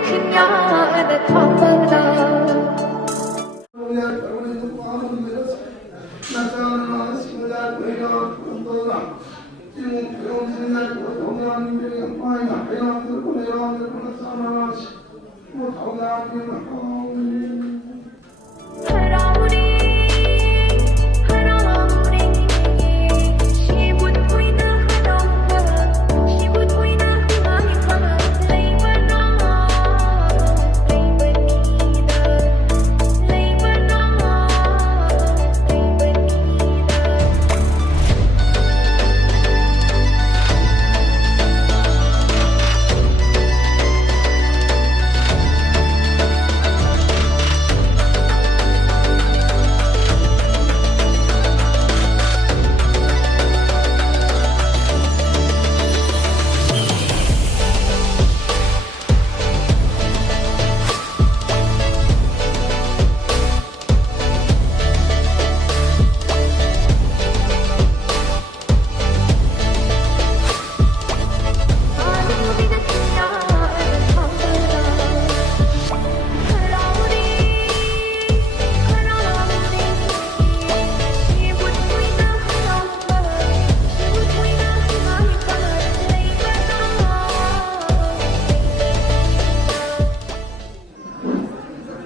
그녀는 덤블러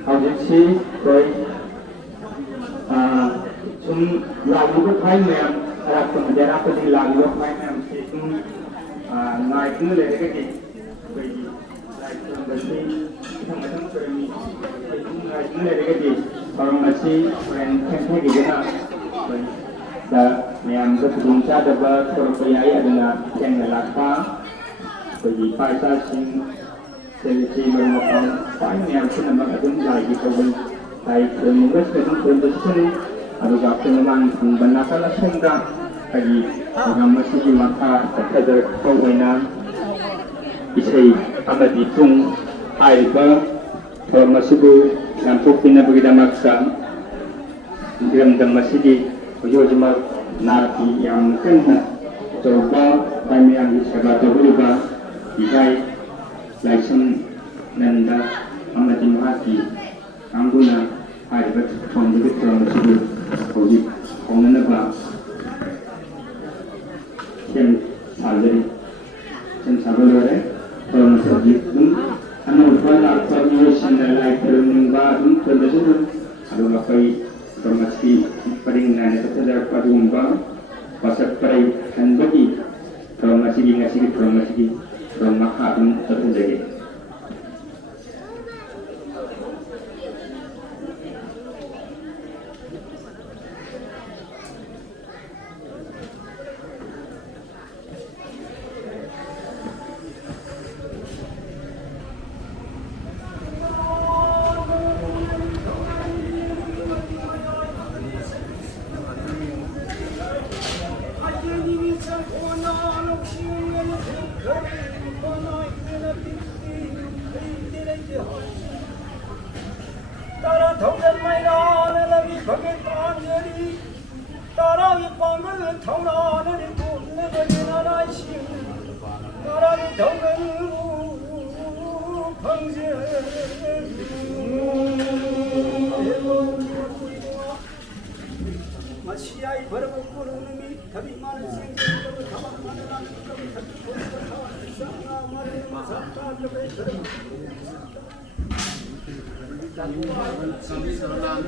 Agency rồi chúng lagu cái phái mềm là phần để ra cái lagu cái phái mềm thì chúng ngày cứ lấy cái gì vậy lại chúng mình thì thằng mình không chơi mi chúng ngày cứ lấy cái gì còn mà si friend cái gì đó vậy là mềm cái chúng ta đã vào cái ấy adalah yang lelaki vậy phải sa sinh Jadi merupakan banyak yang senang ada lagi kawan baik mungkin sedang berdesain atau juga memang benar-benar sehingga bagi yang masih di mata terhadap kawanan isai amat ditung air kalau masih bu nampu pina begitu maksa dalam masih di ujung jemaat nabi yang mungkin coba kami yang disebut juga isai Laisang nanda amati mahati angguna haribat pondok dalam masjid kodi kongen apa kem sabar dalam masjid pun anu upaya apa nyusun dalam perlindungan baru terdesak ada apa informasi peringatan terhadap padumba pasal perayaan bagi dalam masjid rumah agung terjadi. तारा थौरन मैदान लगी भगतांजलि तारा विपांगल थौरान रे पूर्ण बजना राशि तारा रे थौरन फंजे मछियाई भरव Kurumi कभी मान सिंह कभी खबर मान राम कभी सत्य को कथा संगा मरे मसता कभी Kami salam.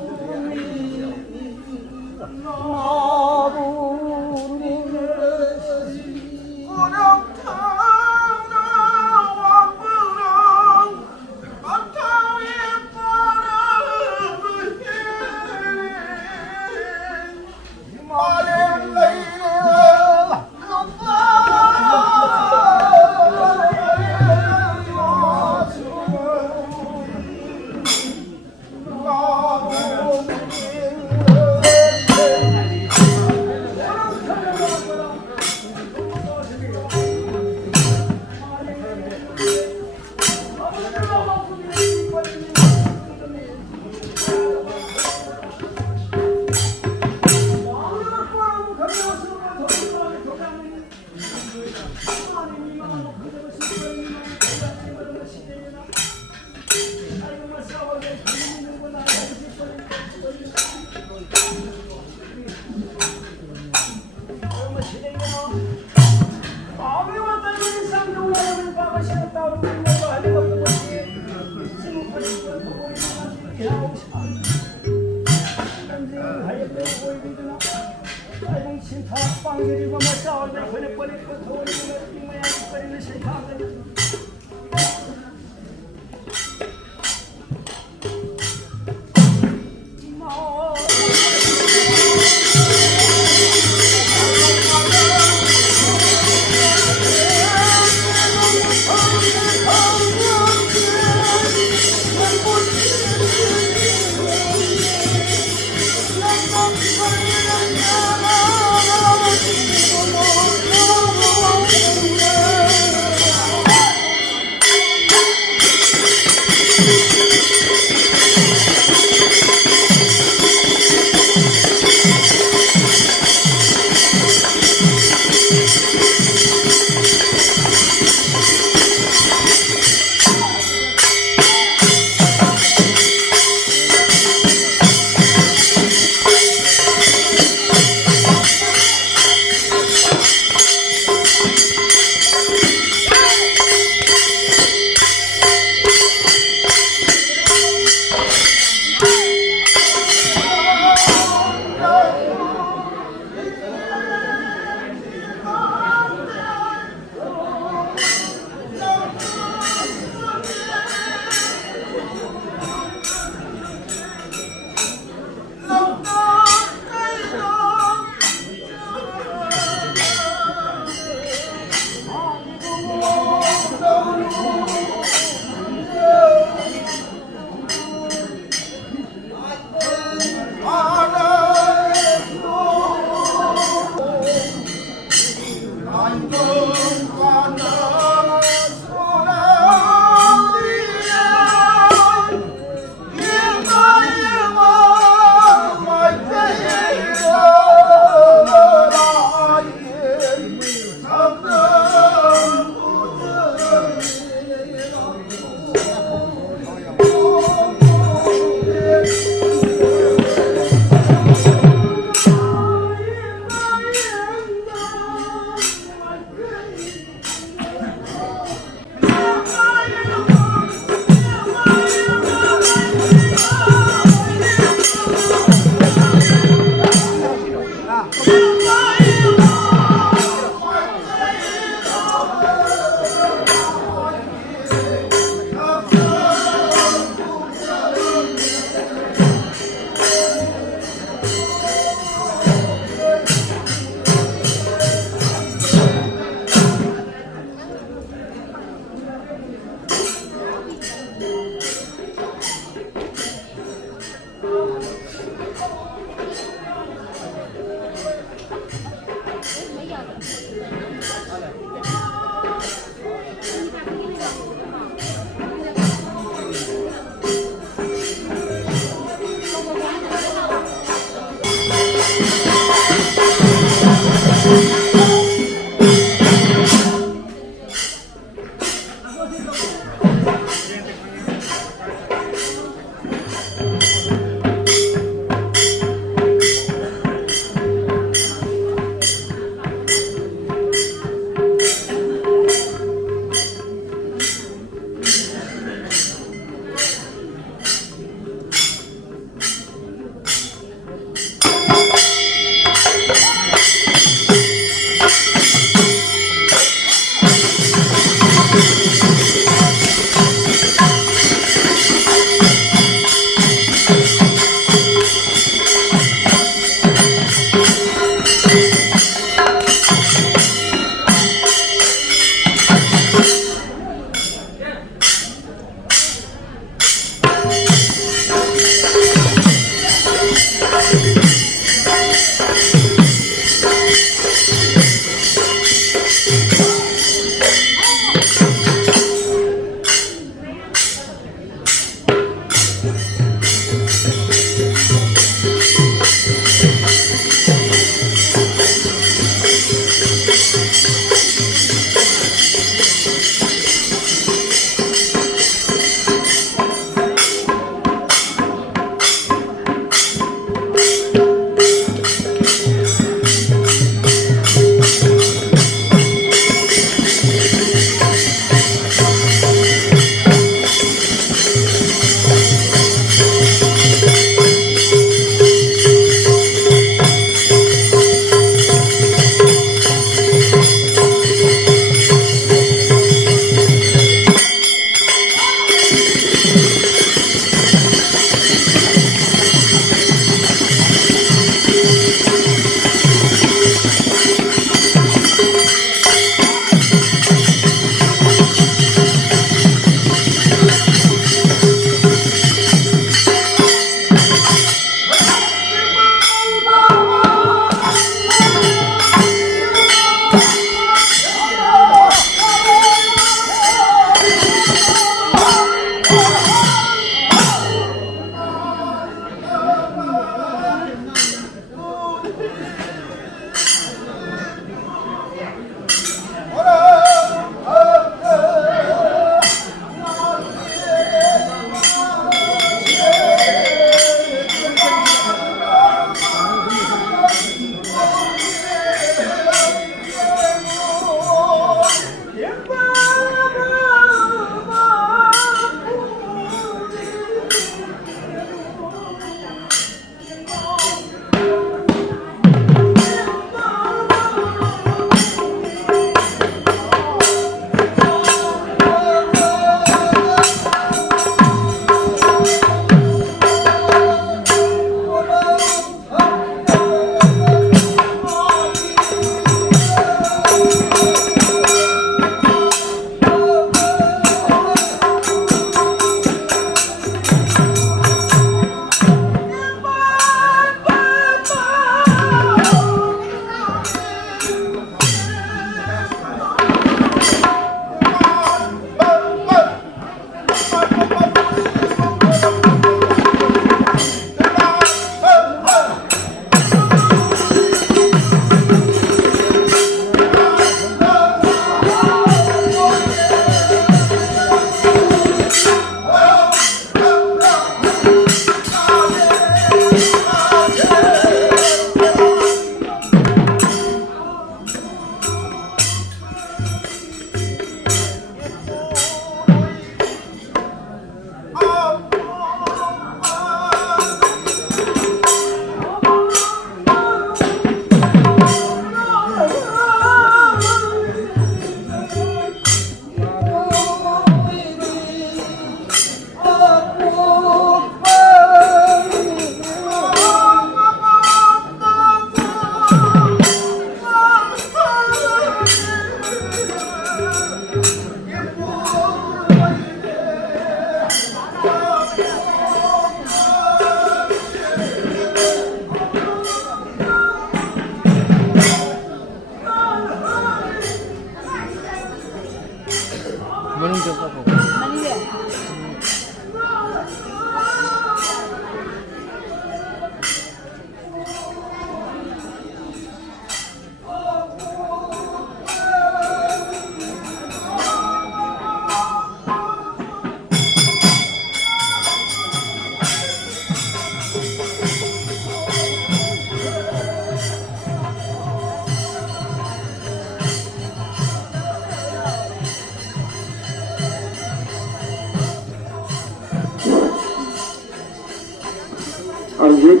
ꯍꯧꯖꯤꯛ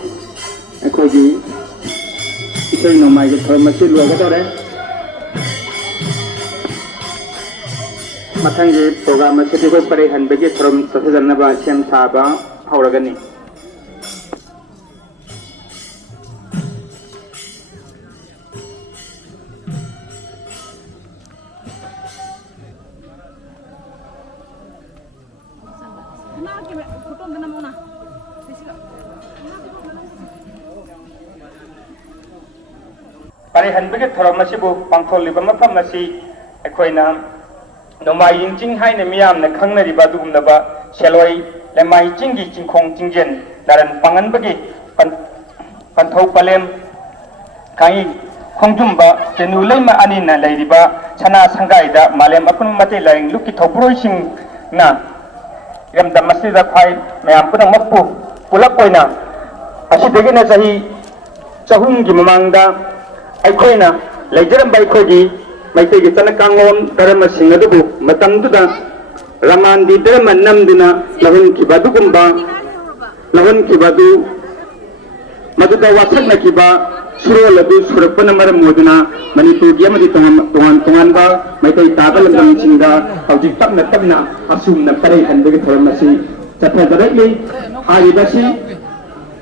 ꯑꯩꯈꯣꯏꯒꯤ ꯏꯁꯩ ꯅꯣꯡꯃꯥꯏꯒꯤ ꯊꯧꯔꯝ ꯑꯁꯤ ꯂꯣꯏꯒꯗꯧꯔꯦ ꯃꯊꯪꯒꯤ ꯄ꯭ꯔꯣꯒ꯭ꯔꯥꯝ ꯑꯁꯤꯗꯤ ꯑꯩꯈꯣꯏ ꯄꯔꯩ ꯍꯟꯕꯒꯤ ꯊꯧꯔꯝ ꯆꯠꯊꯖꯅꯕ ꯁꯦꯝ ꯁꯥꯕ ꯍꯧꯔꯒꯅꯤ ꯄꯔꯩ ꯍꯟꯕꯒꯤ ꯊꯧꯔꯝ ꯑꯁꯤꯕꯨ ꯄꯥꯡꯊꯣꯛꯂꯤꯕ ꯃꯐꯝ ꯑꯁꯤ ꯑꯩꯈꯣꯏꯅ ꯅꯣꯡꯃꯥꯏꯖꯤꯡ ꯆꯤꯡ ꯍꯥꯏꯅ ꯃꯤꯌꯥꯝꯅ ꯈꯪꯅꯔꯤꯕ ꯑꯗꯨꯒꯨꯝꯂꯕ ꯁꯦꯂꯣꯏ ꯂꯩꯃꯥꯏ ꯆꯤꯡꯒꯤ ꯆꯤꯡꯈꯣꯡ ꯆꯤꯡꯖꯦꯟ ꯅꯥꯔꯟ ꯄꯥꯡꯒꯟꯕꯒꯤ ꯄꯟꯊꯧ ꯄꯂꯦꯝ ꯈꯥꯡꯉꯤ ꯈꯣꯡꯖꯨꯝꯕ ꯆꯦꯅꯨ ꯂꯩꯃ ꯑꯅꯤꯅ ꯂꯩꯔꯤꯕ ꯁꯅꯥ ꯁꯪꯒꯥꯏꯗ ꯃꯥꯂꯦꯝ ꯑꯄꯨꯟꯕ ꯃꯩꯇꯩ ꯂꯥꯏꯔꯤꯛ ꯂꯨꯞꯀꯤ ꯊꯧꯄꯨꯔꯣꯏꯁꯤꯡꯅ ꯏꯔꯝꯗꯝ ꯑꯁꯤꯗ ꯈ꯭ꯋꯥꯏ ꯃꯌꯥꯝ ꯄꯨꯝꯅꯃꯛꯄꯨ ꯄꯨꯂꯞ ꯑꯣꯏꯅ ꯑꯁꯤꯗꯒꯤꯅ ꯆꯍꯤ 200ꯒꯤ ꯃꯃꯥꯡꯗ ꯑꯩꯈꯣꯏꯅ ꯂꯩꯖꯔꯝꯕ ꯑꯩꯈꯣꯏꯒꯤ ꯃꯩꯇꯩꯒꯤ ꯆꯠꯅ ꯀꯥꯡꯂꯣꯟ ꯙꯔꯃꯁꯤꯡ ꯑꯗꯨꯕꯨ ꯃꯇꯝꯗꯨꯗ ꯔꯃꯥꯟꯗꯤ ꯙꯔꯃ ꯅꯝꯗꯨꯅ ꯂꯧꯍꯟꯈꯤꯕ ꯑꯗꯨꯒꯨꯝꯕ ꯂꯧꯍꯟꯈꯤꯕ ꯑꯗꯨ ꯃꯗꯨꯗ ꯋꯥꯁꯛꯅꯈꯤꯕ ꯁꯨꯔꯣꯜ ꯑꯗꯨ ꯁꯨꯔꯛꯄꯅ ꯃꯔꯝ ꯑꯣꯏꯗꯨꯅ ꯃꯅꯤꯄꯨꯔꯒꯤ ꯑꯃꯗꯤ ꯇꯣꯉꯥꯟ ꯇꯣꯉꯥꯟꯕ ꯃꯩꯇꯩ ꯇꯥꯕ ꯂꯝꯗꯝꯁꯤꯡꯗ ꯍꯧꯖꯤꯛ ꯇꯞꯅ ꯇꯞꯅ ꯑꯁꯨꯝꯅ ꯄꯔꯩ ꯍꯟꯕꯒꯤ ꯊꯧꯔꯝ ꯑꯁꯤ ꯆꯠꯊꯖꯔꯛꯂꯤ ꯍꯥꯏꯔꯤꯕꯁꯤ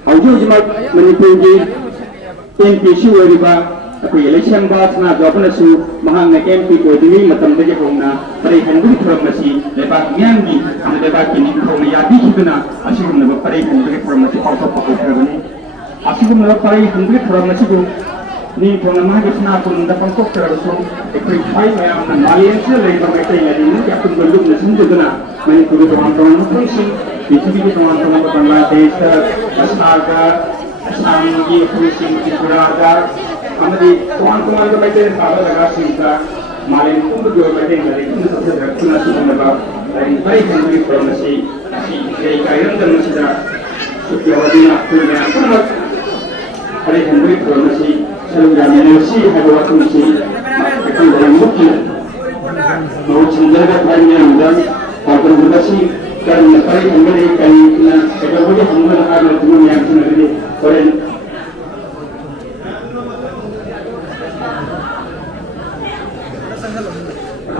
ꯍꯧꯖꯤꯛ ꯍꯧꯖꯤꯛꯃꯛ ꯃꯅꯤꯄꯨꯔꯒꯤ MP ꯑꯣꯏꯔꯤꯕ ꯑꯩꯈꯣꯏꯒꯤ ꯂꯩꯁꯦꯝꯕ ꯁꯅꯥꯖꯥꯎꯕꯅꯁꯨ ꯃꯍꯥꯛꯅ MP ꯑꯣꯏꯗ꯭ꯔꯤꯉꯩ ꯃꯇꯝꯗꯒꯤ ꯍꯧꯅ ꯄꯔꯩ ꯍꯟꯕꯒꯤ ꯊꯧꯔꯝ ꯑꯁꯤ ꯂꯩꯕꯥꯛ ꯃꯤꯌꯥꯝꯒꯤ ꯂꯩꯕꯥꯛꯀꯤ ꯅꯤꯡꯊꯧꯅ ꯌꯥꯕꯤꯈꯤꯗꯨꯅ ꯑꯁꯤꯒꯨꯝꯂꯕ ꯄꯔꯩ ꯍꯟꯕꯒꯤ ꯊꯧꯔꯝ ꯑꯁꯤ ꯄꯥꯡꯊꯣꯛꯄ ꯍꯧꯈ꯭ꯔꯕꯅꯤ ꯑꯁꯤꯒꯨꯝꯂꯕ ꯄꯔꯩ ꯍꯟꯕꯒꯤ ꯊꯧꯔꯝ ꯑꯁꯤꯕꯨ ꯅꯤꯡꯊꯧꯅ ꯃꯥꯒꯤ ꯁꯅꯥꯕꯨꯟꯗ ꯄꯥꯡꯊꯣꯛꯆꯔꯕꯁꯨ ꯑꯩꯈꯣꯏ ꯈ꯭ꯋꯥꯏ ꯃꯌꯥꯝꯅ ꯃꯥꯂꯦꯝꯁꯤꯗ ꯂꯩꯔꯤꯕ ꯃꯩꯇꯩ ꯂꯥꯏꯅꯤꯡꯒꯤ ꯑꯄꯨꯟꯕ ꯂꯨꯞꯅ ꯁꯤꯟꯖꯗꯨꯅ ꯃꯅꯤꯄꯨꯔꯒꯤ ꯇꯣꯉꯥꯟ ꯇꯣꯉꯥꯟꯕ ꯃꯐꯝꯁꯤꯡ ꯄ꯭ꯔꯤꯊꯤꯕꯤꯒꯤ ꯇꯣꯉꯥꯟ ꯇꯣꯉꯥꯟꯕ ꯕꯪꯒ꯭ꯂꯥꯗꯦꯁꯇ ꯑꯁꯥꯝꯗ ꯑꯁꯥꯝꯒꯤ ꯑꯩꯈꯣꯏꯁꯤꯡ ꯇ꯭ꯔꯤꯄꯨꯔꯥꯗ ꯑꯃꯗꯤ ꯇꯣꯉꯥꯟ ꯇꯣꯉꯥꯟꯕ ꯃꯩꯇꯩ ꯇꯥꯕ ꯖꯒꯥꯁꯤꯡꯗ ꯃꯥꯂꯦꯝ ꯄꯨꯝꯕꯒꯤ ꯑꯣꯏꯕ ꯃꯩꯇꯩ ꯂꯥꯏꯔꯤꯛꯅ ꯆꯠꯊꯖꯔꯛꯇꯨꯅ ꯑꯁꯤꯒꯨꯝꯂꯕ ꯂꯥꯏꯔꯤꯛ ꯄꯔꯩ ꯍꯟꯕꯒꯤ ꯊꯧꯔꯝ ꯑꯁꯤ ꯉꯁꯤ ꯏꯔꯩꯀꯥꯏꯔꯝꯗꯝ ꯑꯁꯤꯗ ꯌꯧꯔꯗꯨꯅ ꯑꯩꯈꯣꯏ ꯃꯌꯥꯝ ꯄꯨꯝꯅꯃꯛ ꯄꯔꯩ ꯍꯟꯕꯒꯤ ꯊꯧꯔꯝ ꯑꯁꯤ ꯁꯔꯨꯛ ꯌꯥꯃꯤꯟꯅꯔꯁꯤ ꯍꯥꯏꯕ ꯋꯥꯐꯝ ꯑꯁꯤ ꯑꯩꯈꯣꯏ ꯂꯣꯏꯅꯃꯛꯀꯤ ꯃꯍꯨꯠ ꯁꯤꯟꯖꯔꯒ ꯈ꯭ꯋꯥꯏ ꯃꯌꯥꯝꯗ ꯄꯥꯎꯗꯝꯕꯁꯤ ꯀꯔꯝꯅ ꯄꯔꯩ ꯍꯟꯕꯒꯤ ꯀꯔꯤꯅ ꯀꯩꯗꯧꯕꯒꯤ ꯍꯟꯕꯅ ꯍꯥꯏꯕꯅꯆꯤꯡꯕ ꯃꯌꯥꯝꯁꯤꯡ ꯑꯗꯨꯗꯤ ꯍꯣꯔꯦꯟ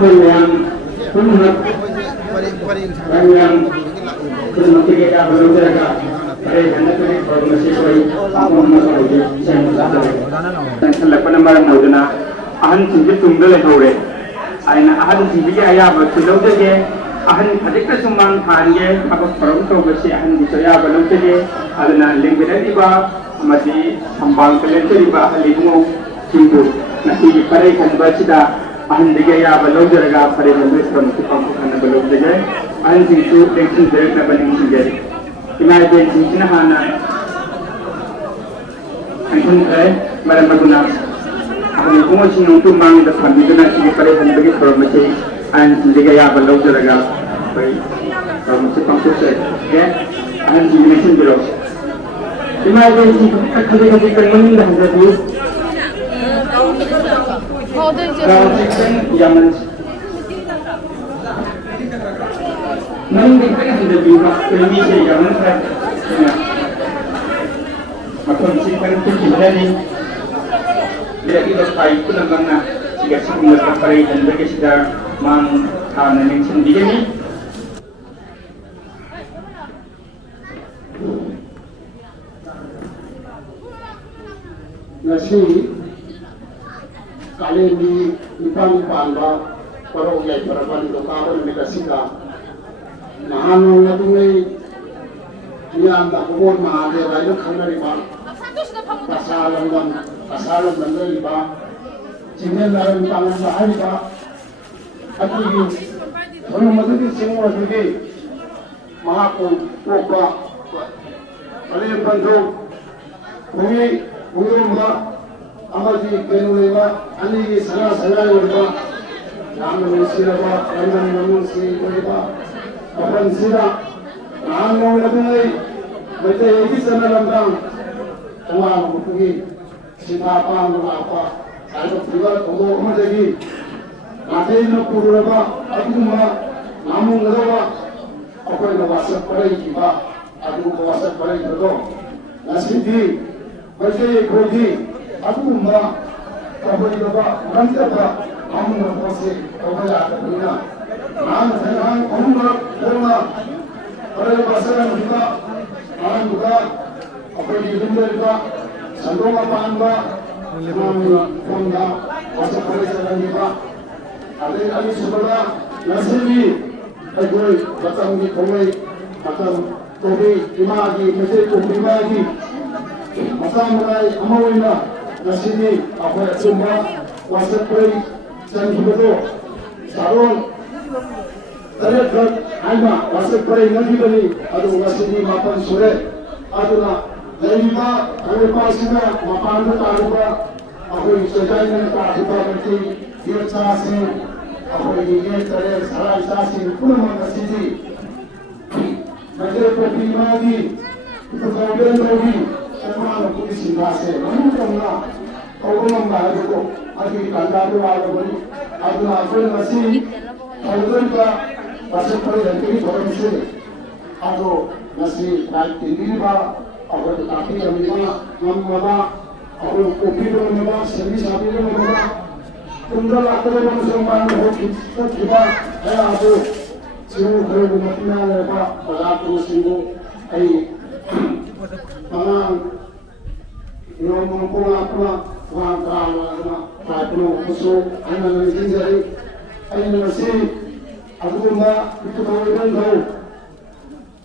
ꯑꯩꯈꯣꯏ ꯃꯌꯥꯝ ꯄꯨꯝꯅꯃꯛ ꯃꯌꯥꯝ ꯈꯨꯗꯤꯡꯃꯛꯀꯤ ꯑꯌꯥꯕ ꯂꯧꯖꯔꯒ ꯄꯔꯩ ꯍꯟꯕꯒꯤ ꯊꯧꯔꯝ ꯑꯁꯤ ꯑꯩꯈꯣꯏ ꯄꯥꯡꯊꯣꯛꯅꯕ ꯍꯧꯖꯤꯛ ꯏꯁꯩ ꯆꯪꯁꯤꯜꯂꯛꯄꯅ ꯃꯔꯝ ꯑꯣꯏꯗꯨꯅ ꯑꯍꯟꯁꯤꯡꯁꯦ ꯇꯨꯡꯗ ꯂꯩꯍꯧꯔꯦ ꯑꯩꯅ ꯑꯍꯟꯁꯤꯡꯁꯤꯒꯤ ꯑꯌꯥꯕꯁꯨ ꯂꯧꯖꯒꯦ ꯑꯍꯟ ꯈꯖꯤꯛꯇꯁꯨ ꯃꯥꯡ ꯊꯥꯍꯟꯒꯦ ꯊꯕꯛ ꯊꯧꯔꯝ ꯇꯧꯕꯁꯤ ꯑꯍꯟꯒꯤꯁꯨ ꯑꯌꯥꯕ ꯂꯧꯖꯒꯦ ꯑꯗꯨꯅ ꯂꯦꯡꯕꯤꯔꯛꯂꯤꯕ ꯑꯃꯗꯤ ꯁꯝꯕꯥꯜꯗ ꯂꯦꯞꯆꯔꯤꯕ ꯑꯍꯜ ꯏꯕꯨꯡꯉꯣꯁꯤꯡꯕꯨ ꯉꯁꯤꯒꯤ ꯄꯔꯩ ꯍꯟꯕ ꯑꯁꯤꯗ ꯑꯍꯟꯗꯒꯤ ꯑꯌꯥꯕ ꯂꯧꯖꯔꯒ ꯄꯔꯩ ꯍꯟꯕꯒꯤ ꯊꯧꯔꯝ ꯑꯁꯤ ꯄꯥꯡꯊꯣꯛꯍꯟꯅꯕ ꯂꯧꯖꯒꯦ ꯑꯍꯟꯁꯤꯡꯁꯨ ꯂꯦꯡꯁꯤꯟꯖꯔꯛꯅꯕ ꯅꯤꯡꯁꯤꯡꯖꯔꯤ ꯏꯃꯥ ꯏꯕꯦꯟꯁꯤꯡꯁꯤꯅ ꯍꯥꯟꯅ ꯈꯪꯍꯟꯈ꯭ꯔꯦ ꯃꯔꯝ ꯑꯗꯨꯅ ꯑꯍꯜ ꯏꯕꯨꯡꯉꯣꯁꯤꯡ ꯑꯃꯨꯛꯇ ꯃꯥꯡꯗ ꯊꯝꯕꯤꯗꯨꯅ ꯁꯤꯒꯤ ꯄꯔꯩ ꯍꯟꯕꯒꯤ ꯊꯧꯔꯝ ꯑꯁꯤ ꯑꯍꯟꯁꯤꯡꯗꯒꯤ ꯑꯌꯥꯕ ꯂꯧꯖꯔꯒ ꯑꯩꯈꯣꯏ ꯊꯧꯔꯝ ꯑꯁꯤ ꯄꯥꯡꯊꯣꯛꯆꯒꯦ ꯑꯍꯟꯁꯤꯡ ꯂꯦꯡꯁꯤꯟꯕꯤꯔꯣ इमाय बेंची खली खली कन्मनी लहजा दू गाउचिंग यामन नंग दिखते हैं जब भी कन्मी से यामन है मतलब चिकन कुछ चिल्ला नहीं मेरा की लोग पाइप को लगना जैसे कि मतलब परे जंगल के सीधा मांग खाने में चिंदी के नहीं nasi kali ni ipang pangba para ulay para pan lokal ni kasika nahano na tunay niyan da kubon mahade rayo khanari ba pasalam dan dari ba singen naran pangan bahari ba ati thono madudi singwa dudi mahapu pokba kali panjo bumi 우유가 아버지 배우가 아니 사라오리가 나무는 시라가 완전히 시고리가 어떤 시라 나무는 그때 여기 있었는데 동안 무기 시타파는 아빠 알고 그가 도도 어머니 나대는 부르가 아이구마 나무 그러가 어거는 와서 버리기가 아이고 와서 버리기도 ꯑꯁꯤꯗꯤ ꯃꯩꯇꯩ ꯑꯩꯈꯣꯏꯗꯤ ꯑꯗꯨꯒꯨꯝꯕ ꯇꯧꯍꯩꯗꯕ ꯉꯝꯗꯕ ꯑꯃꯨꯛ ꯄꯣꯠꯁꯤ ꯇꯧꯕ ꯌꯥꯗꯕꯅꯤ나 ꯅꯍꯥꯟ ꯉꯍꯥꯟ ꯑꯍꯨꯝꯔꯛ ꯊꯣꯛꯅ ꯄꯔꯦꯡ ꯄꯥꯁꯤꯜꯂꯝꯈꯤꯕ ꯑꯍꯥꯟꯕꯗ ꯑꯩꯈꯣꯏꯒꯤ ꯌꯨꯝꯗ ꯂꯩꯕ ꯁꯟꯗꯣꯛ ꯃꯄꯥꯟꯕ ꯑꯉꯥꯡꯒꯤ ꯐꯣꯟꯗ ꯋꯥꯆꯞ ꯆꯠꯍꯟꯈꯤꯕ ꯑꯗꯩ ꯑꯅꯤꯁꯨꯕꯗ ꯉꯁꯤꯒꯤ ꯑꯩꯈꯣꯏ ꯃꯇꯝꯒꯤ ꯈꯣꯡꯂꯩ ꯃꯇꯝ ꯀꯣꯕꯤ ꯏꯃꯥꯒꯤ ꯃꯩꯇꯩ ꯀꯣꯕꯤ ꯏꯃꯥꯒꯤ ꯃꯆꯥ ꯃꯅꯥꯏ ꯑꯃ ꯑꯣꯏꯅ ꯉꯁꯤꯗꯤ ꯑꯩꯈꯣꯏ ꯑꯆꯨꯝꯕ ꯋꯥꯆꯞ ꯄꯔꯦꯡ ꯆꯟꯈꯤꯕꯗꯣ ꯆꯥꯔꯣꯟ ꯇꯔꯦꯠꯈꯛ ꯍꯥꯏꯅ ꯋꯥꯆꯞ ꯄꯔꯦꯡ ꯅꯈꯤꯕꯅꯤ ꯑꯗꯨ ꯉꯁꯤꯗꯤ ꯃꯥꯄꯟ ꯁꯨꯔꯦ ꯑꯗꯨꯅ ꯂꯩꯔꯤꯕ ꯀꯪꯂꯩꯄꯥꯛꯁꯤꯗ ꯃꯄꯥꯟꯗ ꯇꯥꯔꯤꯕ ꯑꯩꯈꯣꯏ ꯆꯩꯒꯥꯏꯅ ꯇꯥꯔꯤꯕ ꯃꯩꯇꯩ ꯌꯦꯠꯆꯥꯁꯤꯡ ꯑꯩꯈꯣꯏꯒꯤ ꯌꯦꯠ ꯇꯔꯦꯠ ꯁꯔꯥ ꯏꯆꯥꯁꯤꯡ ꯄꯨꯝꯅꯃꯛ ꯉꯁꯤꯗꯤ ꯃꯩꯇꯩ ꯀꯣꯕꯤ ꯏꯃꯥꯒꯤ ꯏꯄꯨꯊꯧꯕꯦꯟ ꯇꯧꯕꯤ ꯆꯠꯃꯥꯟꯅ ꯄꯨꯛꯒꯤ ꯁꯤꯟꯊꯥꯁꯦ ꯃꯅꯨꯡ ꯆꯟꯅ ꯇꯧꯕ ꯉꯝꯕ ꯍꯥꯏꯕꯗꯣ ꯑꯗꯨꯒꯤ ꯇꯥꯟꯖꯥꯗꯨ ꯋꯥꯠꯂꯕꯅꯤ ꯑꯗꯨꯅ ꯑꯩꯈꯣꯏꯅ ꯉꯁꯤ ꯇꯧꯗꯣꯔꯤꯕ ꯋꯥꯆꯞ ꯄꯔꯦꯡꯒꯤ ꯊꯧꯔꯝꯁꯦ ꯑꯗꯣ ꯉꯁꯤ ꯂꯥꯏꯔꯤꯛ ꯇꯤꯟꯕꯤꯔꯤꯕ ꯑꯩꯈꯣꯏ ꯇꯥꯛꯄꯤꯔꯝꯃꯤꯕ ꯉꯝꯃꯕ ꯑꯩꯈꯣꯏ ꯀꯣꯛꯄꯤꯕ ꯉꯝꯃꯕ ꯁꯦꯝꯕꯤ ꯁꯥꯕꯤꯕ ꯉꯝꯃꯕ ꯇꯨꯡꯗ ꯂꯥꯛꯀꯗꯕ ꯑꯃꯁꯨꯡ ꯃꯥꯅ ꯆꯠꯈꯤꯕ ꯀꯌꯥ ꯑꯗꯨ ꯁꯤꯡ ꯈꯔꯕꯨ ꯃꯇꯤꯛ ꯂꯩꯔꯕ ꯑꯣꯖꯥ ꯒꯨꯔꯨꯁꯤꯡꯕꯨ ꯑꯩ ꯑꯉꯥꯡ ꯅꯣꯡꯃ ꯄꯣꯂꯥꯛꯄ ꯋꯥ ꯀꯥꯅ ꯄꯥꯏꯄꯅꯣ ꯀꯨꯁꯨ ꯑꯩꯅ ꯅꯤꯡꯁꯤꯡꯖꯔꯤ ꯑꯩꯅ ꯉꯁꯤ ꯑꯗꯨꯒꯨꯝꯕ ꯏꯄꯨꯊꯧꯕꯦꯟꯊꯧ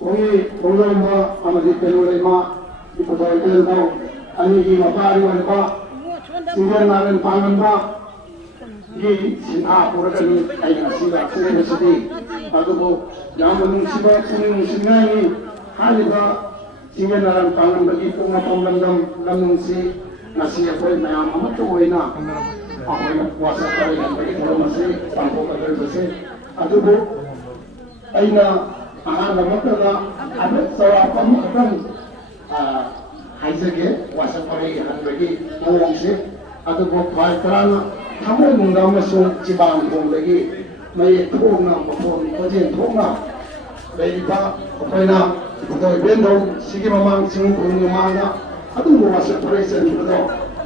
ꯈꯣꯡꯒꯤ ꯈꯣꯡꯂꯝꯕ ꯑꯃꯗꯤ ꯀꯩꯅꯣꯂꯩꯃ ꯏꯄꯨꯊꯧꯕꯦꯟꯊꯧ ꯑꯅꯤꯒꯤ ꯃꯄꯥꯔꯤ ꯑꯣꯏꯕ ꯆꯤꯡꯖꯦꯜ ꯅꯥꯔꯦꯟ ꯄꯥꯡꯉꯟꯕ ꯒꯤ ꯁꯤꯟꯊꯥ ꯄꯨꯔꯒꯅꯤ ꯑꯩ ꯉꯁꯤ ꯂꯥꯛꯆꯔꯤꯕꯁꯤꯗꯤ ꯑꯗꯨꯕꯨ ꯌꯥꯝꯅ ꯅꯨꯡꯁꯤꯕ ꯄꯨꯛꯅꯤꯡ ꯅꯨꯡꯁꯤꯅꯤꯡꯉꯥꯏꯅꯤ ꯍꯥꯏꯔꯤꯕ ꯆꯤꯡꯖꯦꯜ ꯅꯥꯔꯦꯟ ꯄꯥꯡꯉꯟꯕꯒꯤ ꯄꯣꯛꯅꯐꯝ ꯂꯝꯗꯝ ꯂꯝꯅꯨꯡꯁꯤ ꯉꯁꯤ ꯑꯩꯈꯣꯏ ꯃꯌꯥꯝ ꯑꯃꯠꯇ ꯑꯣꯏꯅ ꯑꯩꯈꯣꯏꯅ ꯋꯥꯆꯞ ꯄꯔꯦꯡꯒꯤ ꯊꯧꯔꯝ ꯑꯁꯤ ꯄꯥꯡꯊꯣꯛꯀꯗꯧꯔꯤꯕꯁꯤ ꯑꯗꯨꯕꯨ ꯑꯩꯅ ꯑꯍꯥꯟꯕꯃꯛꯇꯗ ꯍꯥꯏꯐꯦꯠ ꯆꯥꯎꯔꯥꯛꯄ ꯑꯃꯈꯛꯇꯪ ꯍꯥꯏꯖꯒꯦ ꯋꯥꯆꯞ ꯄꯔꯦꯡ ꯍꯟꯕꯒꯤ ꯃꯑꯣꯡꯁꯤ ꯑꯗꯨꯕꯨ ꯈ꯭ꯋꯥꯏ ꯇꯔꯥꯅ ꯊꯃꯣꯏꯅꯨꯡꯗ ꯑꯃꯁꯨꯡ ꯆꯤꯕꯥꯡꯈꯣꯡꯗꯒꯤ ꯃꯌꯦꯛ ꯊꯣꯛꯅ ꯃꯈꯣꯟ ꯈꯣꯟꯖꯦꯜ ꯊꯣꯛꯅ ꯂꯩꯔꯤꯕ ꯑꯩꯈꯣꯏꯅ ꯏꯄꯨꯊꯧꯕꯦꯟꯊꯧ ꯁꯤꯒꯤ ꯃꯃꯥꯡ ꯆꯤꯡ ꯈꯨꯟꯒꯤ ꯃꯃꯥꯡꯗ ꯑꯗꯨꯒꯨꯝꯕ ꯋꯥꯆꯞ ꯄꯔꯦꯡ ꯆꯟꯈꯤꯕꯗꯣ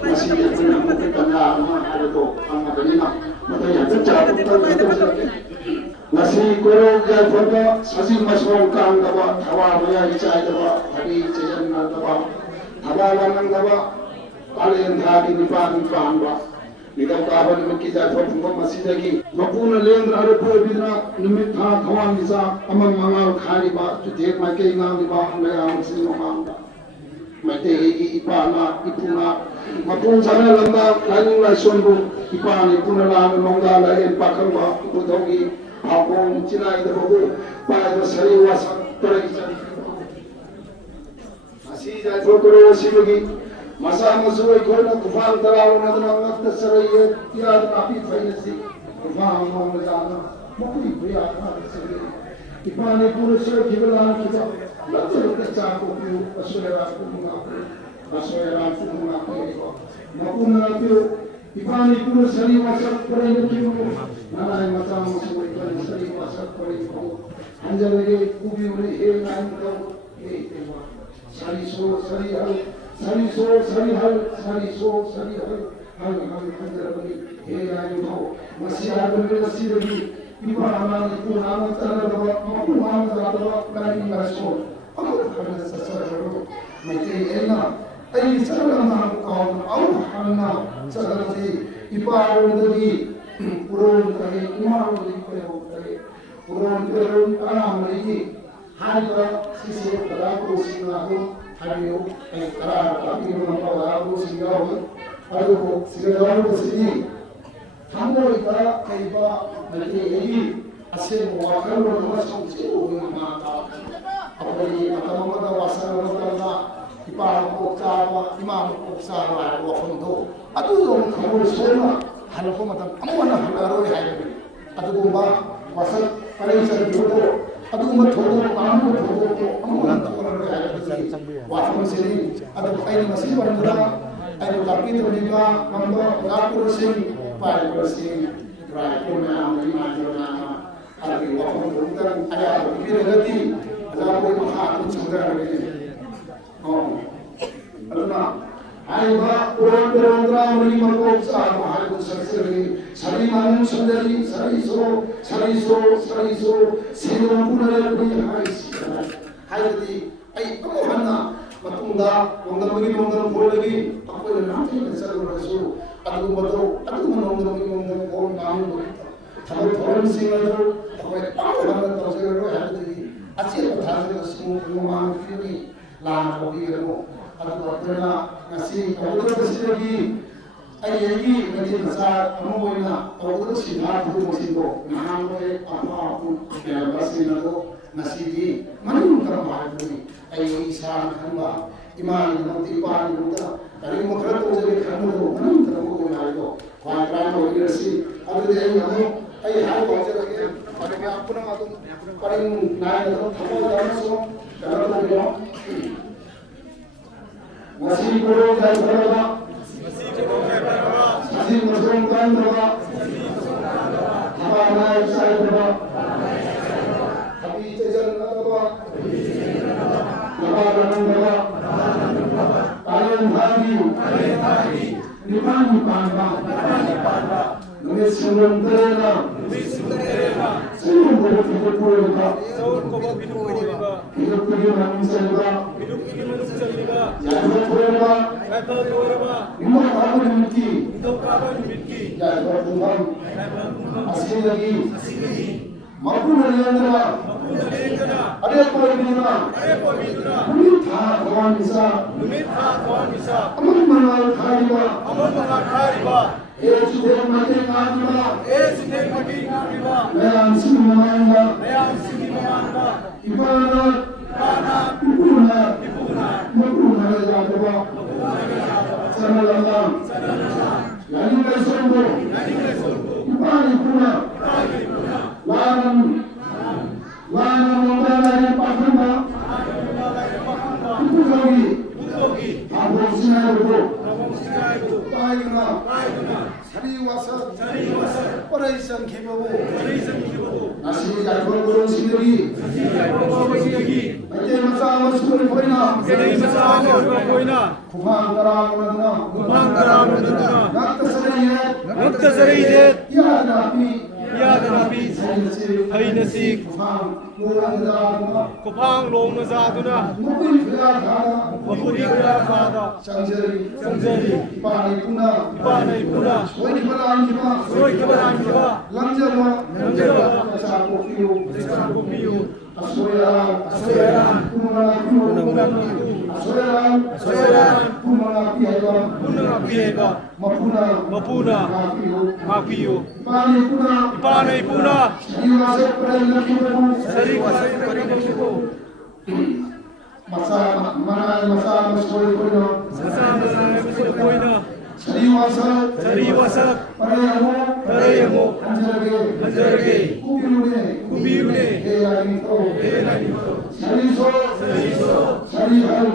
ꯉꯁꯤꯗꯤ ꯑꯩꯈꯣꯏꯅ ꯑꯃꯨꯛꯀ ꯇꯟꯖꯥ ꯑꯃ ꯍꯥꯏꯕꯗꯣ ꯐꯪꯉꯕꯅꯤꯅ ꯃꯊꯪ ꯍꯟꯗꯛ ꯆꯥꯎꯔꯥꯛꯄ ꯇꯧꯖꯔꯛꯀꯦ ꯉꯁꯤ ꯀꯣꯏꯔꯧ ꯌꯥꯏꯐꯕ ꯁꯖꯤꯛ ꯃꯁꯣꯡ ꯀꯥꯡꯗꯕ ꯊꯋꯥ ꯃꯌꯥꯏ ꯆꯥꯏꯗꯕ ꯊꯕꯤ ꯆꯦꯖꯟꯅꯗꯕ ꯊꯕꯥ ꯂꯥꯡꯅꯗꯕ ꯀꯥꯂꯦꯟ ꯊꯥꯒꯤ ꯅꯤꯄꯥꯟ ꯄꯥꯟꯕ ꯅꯤꯡꯊꯧꯀꯥꯕ ꯅꯨꯃꯤꯠꯀꯤ ꯌꯥꯏꯐ ꯐꯨꯡꯐꯝ ꯑꯁꯤꯗꯒꯤ ꯃꯄꯨꯅ ꯂꯦꯡꯗ꯭ꯔ ꯑꯔꯦꯞꯄ ꯑꯣꯏꯕꯤꯗꯨꯅ ꯅꯨꯃꯤꯠ ꯊꯥ ꯊꯋꯥꯟꯒꯤ ꯆꯥꯛ ꯑꯃꯝ ꯃꯉꯥꯜ ꯈꯥꯏꯔꯤꯕ ꯆꯨꯊꯦꯛ ꯃꯥꯏꯀꯩ ꯉꯥꯡꯂꯤꯕ ꯃꯌꯥꯝꯁꯤꯡ ꯃꯃꯥꯡꯗ ꯃꯩꯇꯩꯒꯤ ꯏꯄꯥꯅ ꯏꯄꯨꯅ ꯃꯄꯨꯡ ꯐꯥꯅ ꯂꯝꯗ ꯂꯥꯏꯅꯤꯡ ꯂꯥꯏꯁꯣꯟꯕꯨ ꯏꯄꯥꯅ ꯏꯄꯨꯅ ꯂꯥꯟꯅ ꯅꯣꯡꯗꯥ ꯂꯥꯏꯔꯦꯟ ꯄꯥꯈꯪꯕ ꯏꯄꯨꯊꯧꯒꯤ ꯐꯥꯎꯈꯣꯡ ꯆꯤꯅꯥꯏꯗꯕꯕꯨ ꯄꯥꯏꯕ ꯁꯔꯤ ꯋꯥꯁꯛ ꯄꯔꯩ ꯆꯟꯈꯤꯕꯗꯨ ꯑꯁꯤ ꯌꯥꯏꯐ ꯀꯣꯔꯧ ꯑꯁꯤꯕꯒꯤ ꯃꯆꯥ ꯃꯁꯨ ꯑꯩꯈꯣꯏꯅ ꯈꯨꯐꯥꯡ ꯇꯔꯥ ꯎꯅꯗꯅ ꯉꯛꯇ ꯆꯔꯩ ꯏꯌꯥꯗ ꯅꯥꯄꯤ ꯐꯩꯅꯁꯤ ꯈꯨꯐꯥꯡ ꯃꯣꯡꯅ ꯌꯥꯅ ꯃꯈꯣꯏ ꯈꯨꯌꯥ ꯐꯥꯗ ꯆꯔꯩ ꯏꯄꯥꯅ ꯏꯄꯨꯅ ꯁꯣꯏꯈꯤꯕ ꯂꯥꯟꯈꯤꯕ ꯂꯛꯇ ꯆꯥꯛ ꯀꯣꯛꯄꯤꯌꯨ ꯑꯁꯣꯏ ꯑꯔꯥꯟ ꯄꯨꯝꯅ ꯉꯥꯛꯄꯤꯌꯨ ꯑꯁꯣꯏ ꯑꯔꯥꯟ ꯄꯨꯝꯅ ꯉꯥꯛꯄꯤꯌꯨ ꯃꯄꯨꯅ ꯉꯥꯛꯄꯤꯌු ꯏꯄꯥꯅ ꯏꯄꯨꯅ ꯁꯔꯤ ꯋꯥꯁꯛ ꯄꯔꯩ ꯅꯈꯤꯕꯨ ꯅꯅꯥꯏ ꯃꯆꯥ ꯃꯁꯨ ꯑꯩꯈꯣꯏꯅ ꯁꯔꯤ ꯋꯥꯁꯛ ꯄꯔꯩ ꯐꯥꯎ ꯍꯟꯖꯔꯒꯦ ꯎꯕꯤꯌꯨꯅꯦ ꯍꯦ ꯉꯥꯏ ꯇꯧ ꯍꯦ ꯏꯃꯥ ꯁꯔꯤꯁꯣ ꯁꯔꯤ ꯍꯜ ꯁꯔꯤꯁꯣ ꯁꯔꯤ ꯍꯜ ꯁꯔꯤꯁꯣ ꯁꯔꯤ ꯍꯜ ꯍꯜ ꯍꯜ ꯍꯟꯖꯔꯕꯅꯤ ꯍꯦ ꯉꯥꯏ ꯐꯥꯎ ꯃꯁꯤ ꯍꯥꯏꯕ ꯅꯨꯃꯤꯠ ꯑꯁꯤꯗꯒꯤ ꯏꯄꯥ ꯑꯃꯅ ꯏꯄꯨ ꯑꯃ ꯆꯠꯅꯗꯕ ꯃꯄꯨ ꯑꯃ ꯆꯥꯗꯕ ꯂꯥꯏꯅꯤꯡ ꯂꯥꯏꯁꯣꯟ ꯑꯃꯨꯛ ꯍꯟꯅ ꯆꯠꯆꯔꯕ ꯃꯩꯇꯩ ꯑꯩꯅ ꯑꯩ ꯆꯠꯂꯝꯅ ꯀꯥꯎꯅ ꯑꯃꯨꯛ ꯍꯟꯅ ꯆꯠꯂꯕꯗꯤ ꯏꯄꯥꯔꯣꯝꯗꯒꯤ ꯎꯔꯣꯟꯗꯒꯤ ꯏꯃꯥꯔꯣꯝꯗꯒꯤ ꯀꯩꯔꯣꯝꯗꯒꯤ ꯎꯔꯣꯟ ꯀꯩꯔꯣꯝ ꯑꯔꯥꯝꯗꯒꯤ ꯍꯥꯏꯔꯤꯕ ꯁꯤꯁꯦ ꯑꯣꯖꯥ ꯒꯨꯔꯨꯁꯤꯡꯅ ꯑꯗꯨꯝ ꯍꯥꯏꯕꯤꯌꯨ ꯑꯩ ꯇꯔꯥ ꯇꯥꯛꯄꯤꯕ ꯉꯝꯕ ꯑꯣꯖꯥ ꯒꯨꯔꯨꯁꯤꯡ ꯌꯥꯎꯏ ꯑꯗꯨꯕꯨ ꯁꯤꯗ ꯌꯥꯎꯔꯤꯕꯁꯤꯗꯤ ꯊꯃꯣꯏꯗ ꯂꯩꯕ ꯃꯩꯇꯩꯒꯤ ꯑꯁꯦꯡꯕ ꯋꯥꯈꯜꯂꯣꯟ ꯑꯃꯁꯨꯡ ꯆꯤꯡꯒꯤ ꯃꯥꯡꯗ ꯑꯩꯈꯣꯏꯒꯤ ꯃꯇꯝ ꯑꯃꯗ ꯋꯥꯁꯛ ꯃꯇꯝꯗ ꯏꯄꯥ ꯃꯀꯣꯛ ꯆꯥꯕ ꯏꯃꯥ ꯃꯀꯣꯛ ꯆꯥꯕ ꯍꯥꯏꯕ ꯋꯥꯐꯝꯗꯣ ꯑꯗꯨꯗꯣ ꯊꯃꯣꯏ ꯁꯣꯏꯅ ꯍꯜꯂꯛꯄ ꯃꯇꯝ ꯑꯃꯨꯛ ꯍꯟꯅ ꯍꯜꯂꯛꯑꯔꯣꯏ ꯍꯥꯏꯕꯅꯤ ꯑꯗꯨꯒꯨꯝꯕ ꯋꯥꯁꯛ ꯄꯔꯩ ꯆꯟꯈꯤꯕꯗꯣ ꯑꯗꯨꯒꯨꯝꯕ ꯊꯧꯗꯣꯛ ꯄꯥꯝꯕ ꯊꯧꯗꯣꯛꯇꯣ ꯑꯃꯨꯛ ꯍꯟꯅ ꯊꯣꯛꯂꯔꯣꯏ ꯍꯥꯏꯕꯒꯤ ꯋꯥꯐꯝꯁꯤꯅꯤ ꯑꯗꯨꯕꯨ ꯑꯩꯅ ꯉꯁꯤ ꯄꯟꯕꯗ ꯑꯩꯅ ꯇꯥꯛꯄꯤꯗꯧꯔꯤꯕ ꯉꯝꯕ ꯑꯣꯖꯥ ꯒꯨꯔꯨꯁꯤꯡ ꯏꯄꯥ-ꯏꯄꯨꯁꯤꯡ ꯏꯄꯥ-ꯏꯄꯨ ꯃꯌꯥꯝꯅ ꯏꯃꯥ-ꯏꯄꯥ ꯃꯌꯥꯝꯅ ꯑꯗꯨꯒꯤ ꯋꯥꯐꯝꯗꯣ ꯑꯃꯨꯛꯇꯪ ꯑꯌꯥꯕ ꯄꯤꯕꯤꯔꯒꯗꯤ ꯑꯣꯖꯥ ꯃꯈꯥ ꯑꯗꯨꯝ ꯆꯪꯊꯔꯒꯗꯤ 아이가 오랑오랑 우리 먹고 싸고 하고 saksergi sari manung sundari sariso 새로운 문화를 우리 하이디 아이 또 하나 matunda wangdamagi wangdam bolagi akoy na natin sa raso at gumato at gumanong wangdam ko namin tayo toron singayo akoy pangalaman to sa ro hadi asil pathasan sa mo mga fini la ko bigamo at na ngasi ko silagi ay yagi ngadi sa amoy na ko sinha ko mo sindo nahamoy apa ako kaya basin ako ngasi manung trabaho ni ay isa kanba iman ng tipan ng dari mo karato sa kanmo manung trabaho ko na ito kaya mo irasi ano din ano ay hay ko sa lagi para may ako na atong paring naay na tapo na so karato ko ngasi ko dai baraba ngasi masong kan baraba haba na sai baraba habi jajan na baraba Nabaranang bawa, kalian hari, lipan ba, nungit sunong terena, sunong kobo pinupulo ba, pinupulo manusia ba, jatuh pura ba, imam kamu dimiliki, jatuh Tuhan, asli lagi, mampu naliandra. Ada apa ini? Numit ha kawan bisa. Aman manal khariba. Sudah mati khariba. Nayang sini mayanga. Ibarat. Ipuna. Jatuh. Sana langgang. Yani bersombo. Ipuna. Mana mengalami pakamba, itu lagi. Abang sinaibu, baikna, sari wasa, peraisan kibabu, nasi jago kurung sendiri, macam masa masuk koina, kumang terang mana, nak terseriet, ya nabi. Hai nasi kupang long na zaduna mapuri kaya kada sangjari pani puna soy kibaran kiba langjaba sa kopiyo asoyaran kumana pihaiba mapuna mapiyo Ipanay puna sari wasay paribabu masa masoy ko na sari wasak parayamo anjarage kubirune sariso sarihal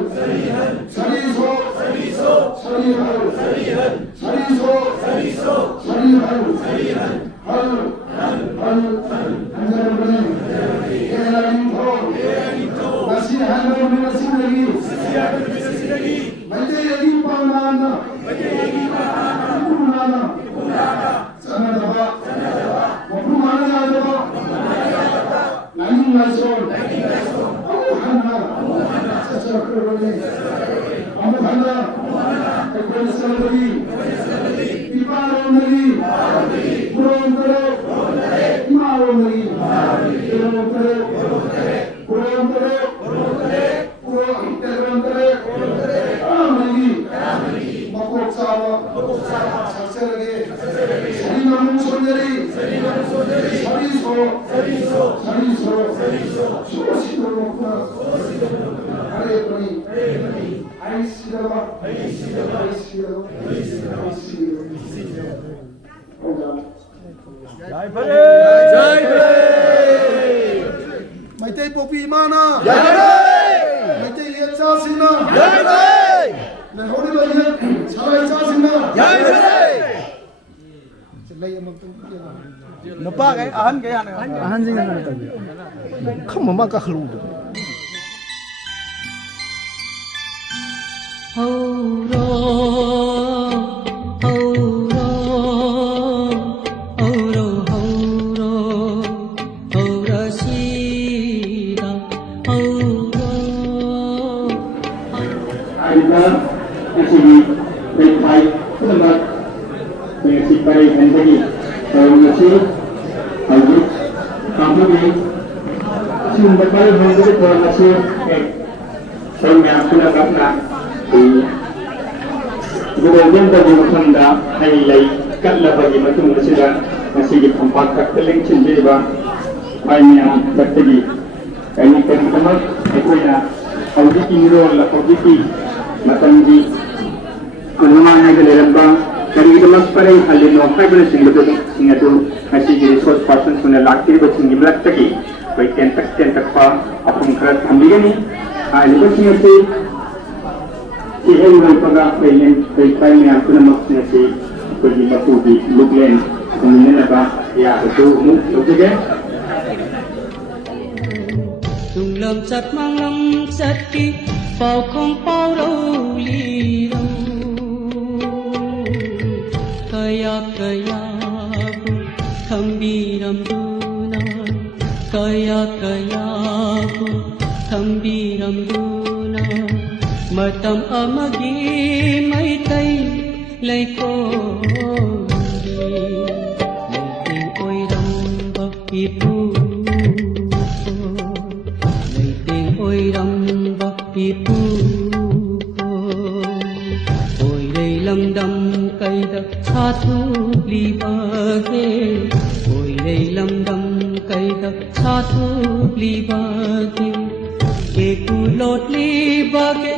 Maitay Popi Mana Maitay Lietsa Sina Nahori Layan Sarai Sa Sina Napa cái ahan cái ahan gì này không mà mang cả khẩu Actually, they fight for the mud. They sit by and they see how this company soon the ball will be for the same. So, we have to look up now. The government of Uganda highlight Kalabagi Matumashida, a city from Pakistan, Chindiba, Pioneer, Batagi, and you can come up, Equina, Auditi role of Auditi. Matangi, Kunumana Galeramba, Karidamas Pare, Alino, Fabulous Singatu, Hasi resource persons on a Laki, but Singiblataki, by Kentakpa, upon Krat Ambigani, I never seen a say, he had no program payment, they find me a Kunamak say, Kudimatubi, Luglen, and Ninaba, yeah, the two move again. Tung lâm sat mang lâm sat ki bao không bao đâu li đâu kaya kaya bu tham bi ram du na kaya kaya bu tham bi ram du na matam amagi mai tai lai ko lai oi ram ba ki pu oi ram bak pi pu oi rei lam dam kai da cha thu li ba ge oi rei lam dam kai da cha thu li ba ge ke ku lot li ba ge